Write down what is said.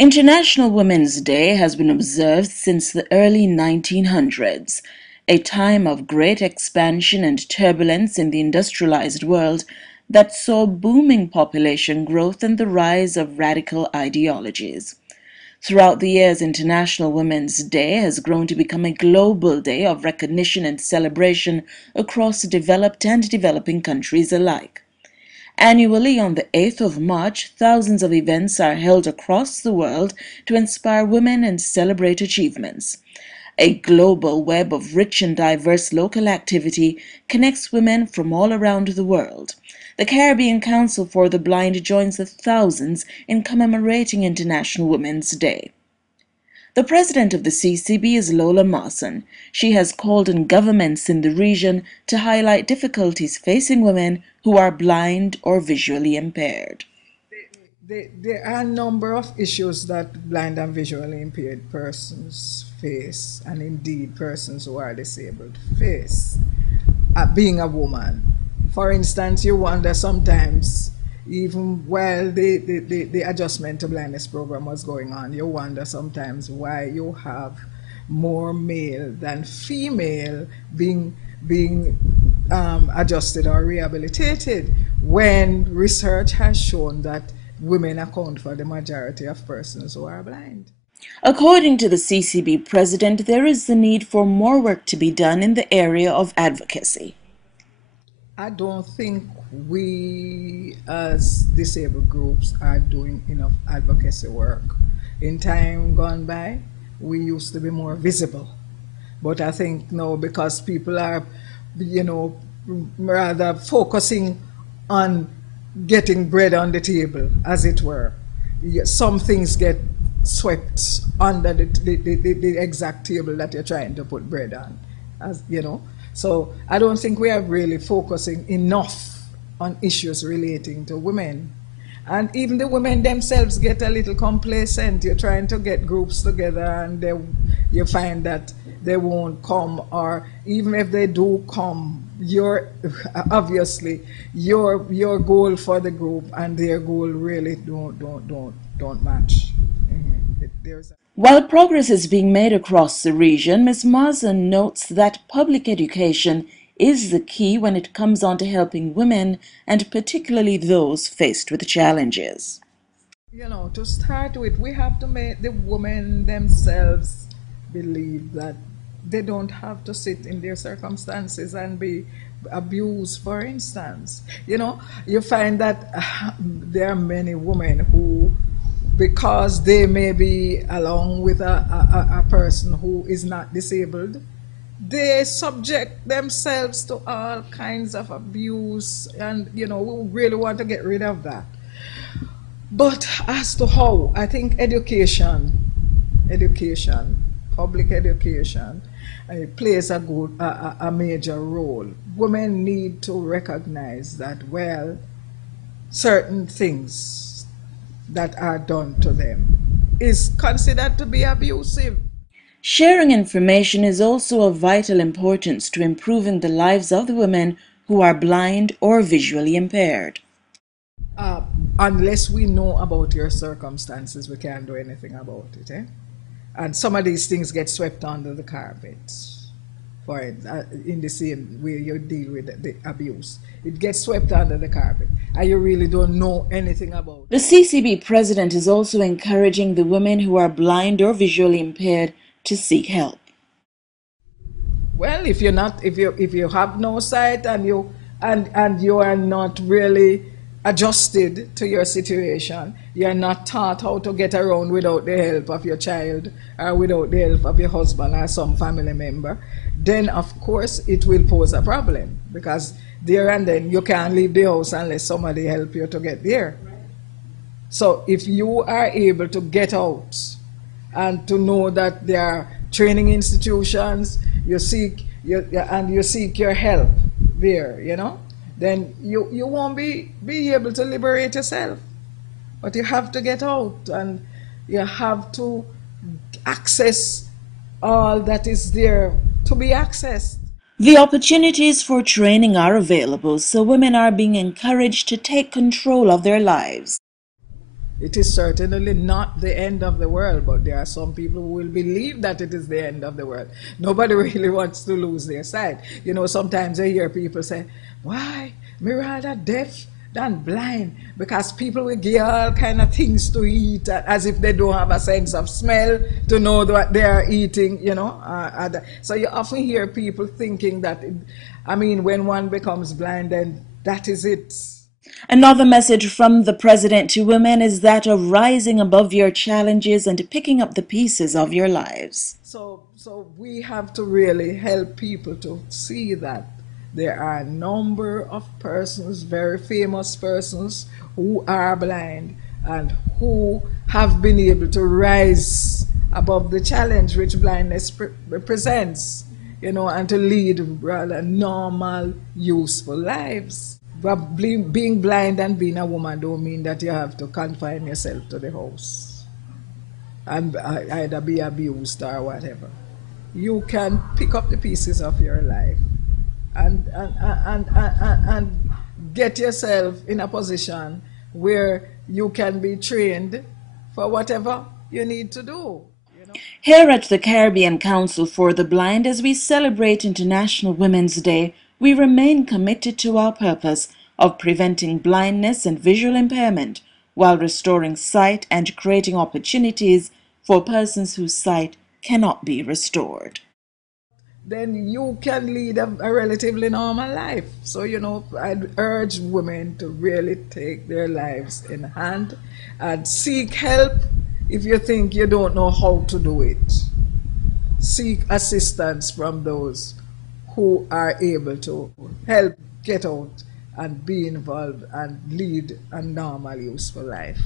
International Women's Day has been observed since the early 1900s, a time of great expansion and turbulence in the industrialized world that saw booming population growth and the rise of radical ideologies. Throughout the years, International Women's Day has grown to become a global day of recognition and celebration across developed and developing countries alike. Annually, on the 8th of March, thousands of events are held across the world to inspire women and celebrate achievements. A global web of rich and diverse local activity connects women from all around the world. The Caribbean Council for the Blind joins the thousands in commemorating International Women's Day. The president of the CCB is Lola Marson. She has called on governments in the region to highlight difficulties facing women who are blind or visually impaired. There are a number of issues that blind and visually impaired persons face, and indeed persons who are disabled face, being a woman. For instance, you wonder sometimes, even while the adjustment to blindness program was going on, you wonder sometimes why you have more male than female being adjusted or rehabilitated, when research has shown that women account for the majority of persons who are blind. According to the CCB president, there is the need for more work to be done in the area of advocacy. I don't think we as disabled groups are doing enough advocacy work. In time gone by, we used to be more visible. But I think now, because people are, rather focusing on getting bread on the table, as it were, some things get swept under the exact table that you're trying to put bread on, as you know. So I don't think we are really focusing enough on issues relating to women. And even the women themselves get a little complacent. You're trying to get groups together and you find that they won't come, or even if they do come, obviously your goal for the group and their goal really don't match. While progress is being made across the region, Ms. Marson notes that public education is the key when it comes on to helping women, and particularly those faced with challenges. To start with, we have to make the women themselves believe that they don't have to sit in their circumstances and be abused, for instance. You find that there are many women who, because they may be along with a person who is not disabled, they subject themselves to all kinds of abuse, and we really want to get rid of that. But as to how, I think education, public education, it plays a major role. Women need to recognize that, certain things that are done to them is considered to be abusive. Sharing information is also of vital importance to improving the lives of the women who are blind or visually impaired. Unless we know about your circumstances, we can't do anything about it. And some of these things get swept under the carpet. For in the same way you deal with the abuse, it gets swept under the carpet, and you really don't know anything about it. The CCB president is also encouraging the women who are blind or visually impaired to seek help. Well, if you have no sight and you are not really adjusted to your situation, you're not taught how to get around without the help of your child or without the help of your husband or some family member, then of course it will pose a problem, because there and then you can't leave the house unless somebody help you to get there. So if you are able to get out and to know that there are training institutions, you seek your help there, then you won't be able to liberate yourself. But you have to get out, and you have to access all that is there to be accessed. The opportunities for training are available, so women are being encouraged to take control of their lives. It is certainly not the end of the world, but there are some people who will believe that it is the end of the world. Nobody really wants to lose their sight. You know, sometimes I hear people say, why, me rather deaf than blind, because people will give all kind of things to eat as if they don't have a sense of smell to know what they are eating, you know. So you often hear people thinking that, when one becomes blind, then that is it. Another message from the president to women is that of rising above your challenges and picking up the pieces of your lives. So we have to really help people to see that there are a number of persons, very famous persons, who are blind and who have been able to rise above the challenge which blindness represents, you know, and to lead rather normal, useful lives. But being blind and being a woman don't mean that you have to confine yourself to the house and either be abused or whatever. You can pick up the pieces of your life and get yourself in a position where you can be trained for whatever you need to do. Here at the Caribbean Council for the Blind, as we celebrate International Women's Day, we remain committed to our purpose of preventing blindness and visual impairment while restoring sight and creating opportunities for persons whose sight cannot be restored. Then you can lead a relatively normal life. So, you know, I'd urge women to really take their lives in hand and seek help if you think you don't know how to do it. Seek assistance from those who are able to help get out and be involved and lead a normal, useful life.